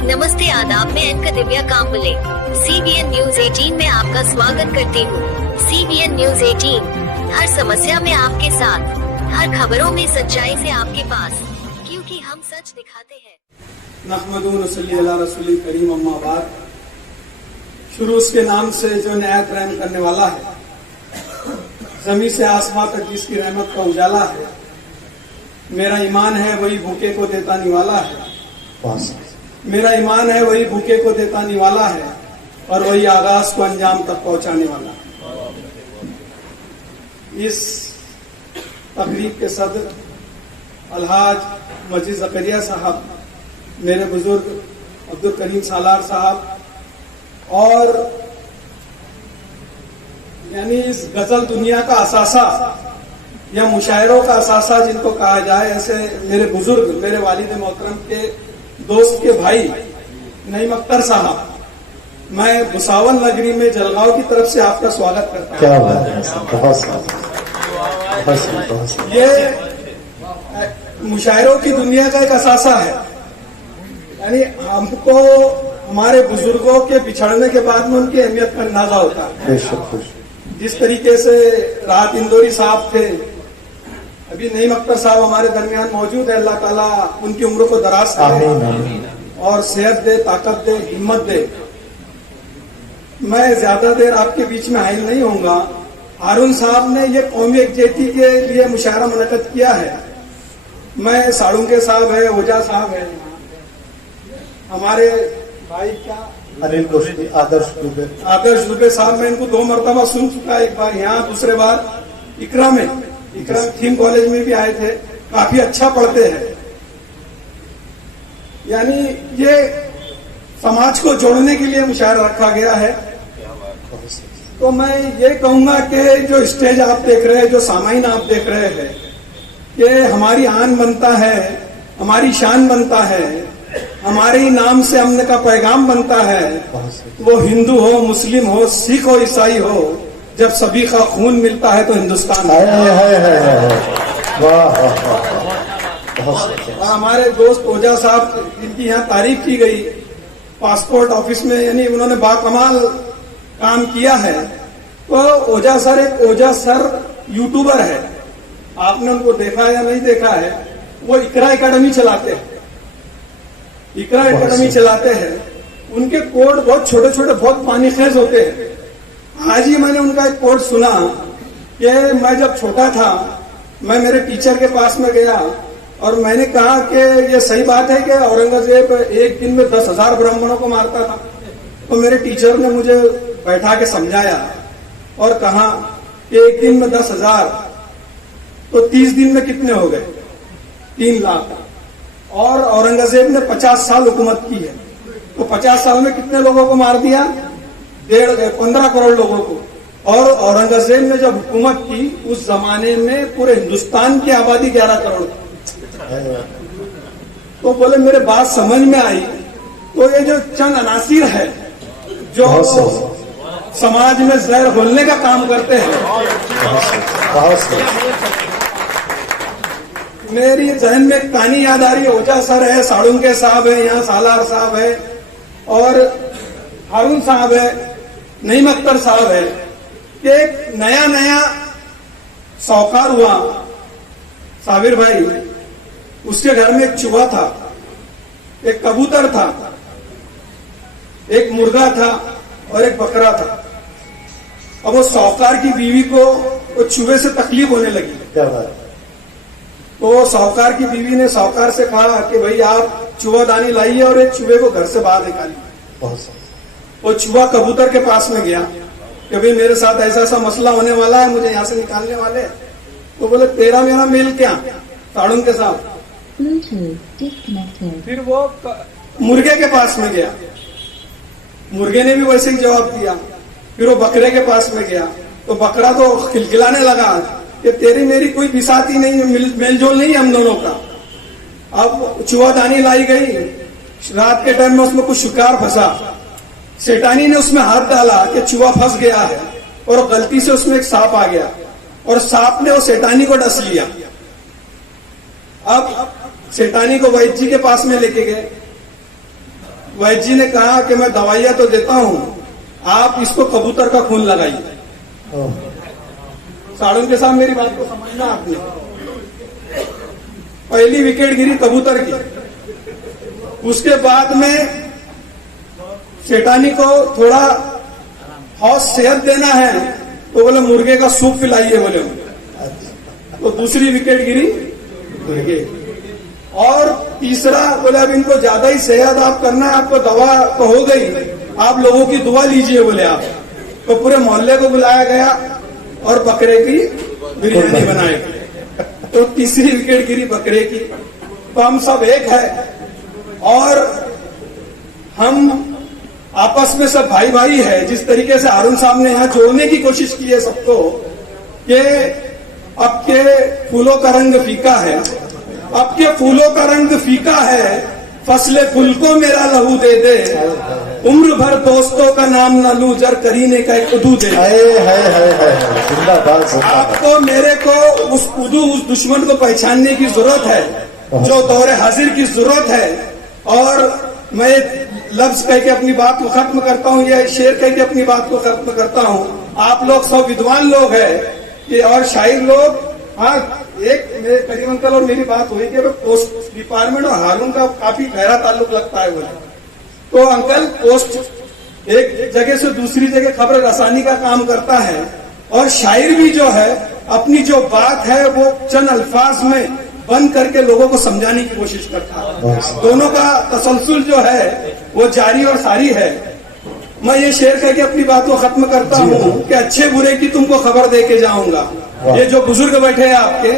नमस्ते आदाब, मैं anchor Divya Kamble CBN news 18 में आपका स्वागत करती हूँ। CBN न्यूज 18 हर समस्या में आपके साथ, हर खबरों में सच्चाई से आपके पास, क्योंकि हम सच दिखाते हैं। नहमदु व नसल्ली अला रसूलिल करीम, अम्मा बाद। शुरू उसके नाम से जो निहायत रहम करने वाला है, जमीन से आसमां तक जिसकी रहमत का उजाला है। मेरा ईमान है वही भूखे को देता निवाला है। मेरा ईमान है वही भूखे को देता निवाला है, और वही आगाज को अंजाम तक पहुंचाने वाला है। इस तकरीब के सदर अलहाज मजीद ज़करिया साहब, मेरे बुजुर्ग अब्दुल करीम सालार साहब, और यानी इस गजल दुनिया का असासा या मुशायरों का असासा जिनको कहा जाए, ऐसे मेरे बुजुर्ग, मेरे वालिद मोहतरम के दोस्त के भाई नईम अख्तर साहब, मैं भुसावल नगरी में जलगांव की तरफ से आपका स्वागत करता हूँ। क्या बात है, ये मुशायरों की दुनिया का एक असासा है। यानी हमको हमारे बुजुर्गों के बिछड़ने के बाद में उनकी अहमियत का अंदाजा होता है। जिस तरीके से राहत इंदौरी साहब थे, अभी नईम अख्तर साहब हमारे दरमियान मौजूद है। अल्लाह ताला उनकी उम्र को दराज करे और सेहत दे, ताकत दे, हिम्मत दे। मैं ज्यादा देर आपके बीच में हाइल नहीं होऊंगा। हारून साहब ने ये कौमी एकजुटती के लिए मुशायरा मुनक़द किया है। मैं साड़ुंके साहब है, ओझा साहब है, हमारे भाई क्या अनिल दोस्ती, आदर्श दुबे साहब, मैं इनको 2 मरतबा सुन चुका। एक बार यहाँ, दूसरे बार इकरा में, इकरा थीम कॉलेज में भी आए थे। काफी अच्छा पढ़ते हैं। यानी ये समाज को जोड़ने के लिए मुशायरा रखा गया है। तो मैं ये कहूंगा कि जो स्टेज आप देख रहे हैं, जो सामाइन आप देख रहे हैं, कि हमारी आन बनता है, हमारी शान बनता है, हमारे ही नाम से हमने का पैगाम बनता है। वो हिंदू हो, मुस्लिम हो, सिख हो, ईसाई हो, जब सभी का खून मिलता है तो हिंदुस्तान और हमारे दोस्त ओझा साहब, जिनकी यहाँ तारीफ की गई पासपोर्ट ऑफिस में, यानी उन्होंने बाकमाल काम किया है। तो ओझा सर एक ओझा सर यूट्यूबर है, आपने उनको देखा या नहीं देखा है। वो इकरा एकेडमी चलाते हैं, इकरा एकेडमी चलाते हैं। उनके कोड बहुत छोटे छोटे, बहुत पानीखेज होते हैं। आज ही मैंने उनका एक कोड सुना कि मैं जब छोटा था, मैं मेरे टीचर के पास में गया और मैंने कहा कि ये सही बात है कि औरंगजेब एक दिन में 10,000 ब्राह्मणों को मारता था। तो मेरे टीचर ने मुझे बैठा के समझाया और कहा कि एक दिन में 10,000 तो 30 दिन में कितने हो गए? 3 लाख। और औरंगजेब ने 50 साल हुकूमत की है, तो 50 साल में कितने लोगों को मार दिया? 15 करोड़ लोगों को। और औरंगजेब ने जब हुकूमत की, उस जमाने में पूरे हिंदुस्तान की आबादी 11 करोड़ थी। तो बोले मेरे बात समझ में आई। तो ये जो चंद अनासिर है जो समाज में जहर घोलने का काम करते हैं, मेरी जहन में कहानी याद आ रही है। ओझा सर है, साड़ुंके साहब है, यहाँ सालार साहब है, और हारून साहब है, नईम अख्तर साहब है। कि एक नया नया साहूकार हुआ साबिर भाई, उसके घर में एक चूहा था, एक कबूतर था, एक मुर्गा था और एक बकरा था। अब वो साहूकार की बीवी को वो चूहे से तकलीफ होने लगी। क्या बात। तो साहूकार की बीवी ने साहूकार से कहा कि भाई आप चूहादानी लाइए और एक चूहे को घर से बाहर निकालिए। वो चूहा कबूतर के पास में गया कि भाई मेरे साथ ऐसा ऐसा मसला होने वाला है, मुझे यहाँ से निकालने वाले। तो बोले तेरा मेरा मेल क्या, साड़ुंग के साथ। फिर वो मुर्गे के पास में गया, मुर्गे ने भी वैसे ही जवाब दिया। फिर वो बकरे के पास में गया, तो बकरा तो खिलखिलाने लगा कि तेरी मेरी कोई बिसाती नहीं, मेलजोल नहीं है हम दोनों का। अब चूहादानी लाई गई, रात के टाइम में उसमें कुछ शिकार फंसा। सेठानी ने उसमें हाथ डाला कि चूहा फंस गया है, और गलती से उसमें एक सांप आ गया और सांप ने वो सेठानी को डस लिया। अब सेठानी को वैद्य जी के पास में लेके गए। वैद्य जी ने कहा कि मैं दवाइयां तो देता हूं, आप इसको कबूतर का खून लगाइए। ओह, साड़ू के साथ मेरी बात को समझना आपने। पहली विकेट गिरी कबूतर की, उसके बाद में सेठानी को थोड़ा हौस सेहत देना है तो बोले मुर्गे का सूप पिलाइए बोले, तो दूसरी विकेट गिरी मुर्गे। और तीसरा बोले अब इनको ज्यादा ही सेहत आप करना है, आपको दवा तो हो गई, आप लोगों की दुआ लीजिए बोले आप। तो पूरे मोहल्ले को बुलाया गया और बकरे की बिरयानी बनाई। तो तीसरी विकेट गिरी बकरे की। तो हम सब एक है और हम आपस में सब भाई भाई है। जिस तरीके से अरुण साहब ने यहाँ जोड़ने की कोशिश की है सबको कि अब के फूलों का रंग फीका है, अब के फूलों का रंग फीका है, फसले फूल को मेरा लहू दे दे, उम्र भर दोस्तों का नाम न लूं, जर करीने का एक उदू दे। हाय हाय हाय हाय, जिंदाबाद जिंदाबाद। आपको मेरे को उस उदू, उस दुश्मन को पहचानने की जरूरत है जो दौरे हाजिर की जरूरत है। और मैं लफ्ज कह के अपनी बात को खत्म करता हूँ, या शेर कह के अपनी बात को खत्म करता हूँ। आप लोग सब विद्वान लोग हैं और शायर लोग। हाँ, एक मेरे करीम अंकल और मेरी बात हुई कि पोस्ट डिपार्टमेंट और हारून का काफी गहरा ताल्लुक लगता है बोले। तो अंकल पोस्ट एक जगह से दूसरी जगह खबर रसानी का काम करता है और शायर भी जो है अपनी जो बात है वो चंद अल्फाज में बंद करके लोगों को समझाने की कोशिश करता है। दोनों का तसलसल जो है वो जारी और सारी है। मैं ये शेर कह के अपनी बात को खत्म करता हूँ कि अच्छे बुरे की तुमको खबर दे के जाऊंगा। ये जो बुजुर्ग बैठे हैं आपके,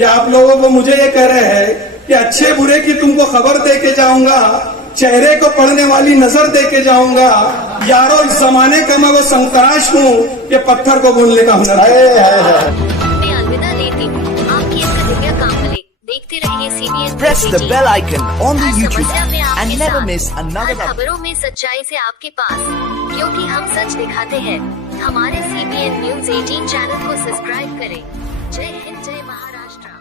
ये आप लोगों को मुझे ये कह रहे हैं कि अच्छे बुरे की तुमको खबर दे के जाऊंगा, चेहरे को पढ़ने वाली नजर दे के जाऊंगा। यारो इस जमाने का मैं वो संतराश हूँ कि पत्थर को बोलने का हुनर है। मैं अलविदा लेती हूँ। आपकी इसका दिव्या कांबले देखते रहिए CBN Press the bell icon on the her YouTube समस्या में app आपके and never साथ, miss another हर खबरों में सच्चाई से आपके पास, क्योंकि हम सच दिखाते हैं। हमारे CBN News 18 चैनल को सब्सक्राइब करें। जय हिंद, जय महाराष्ट्र।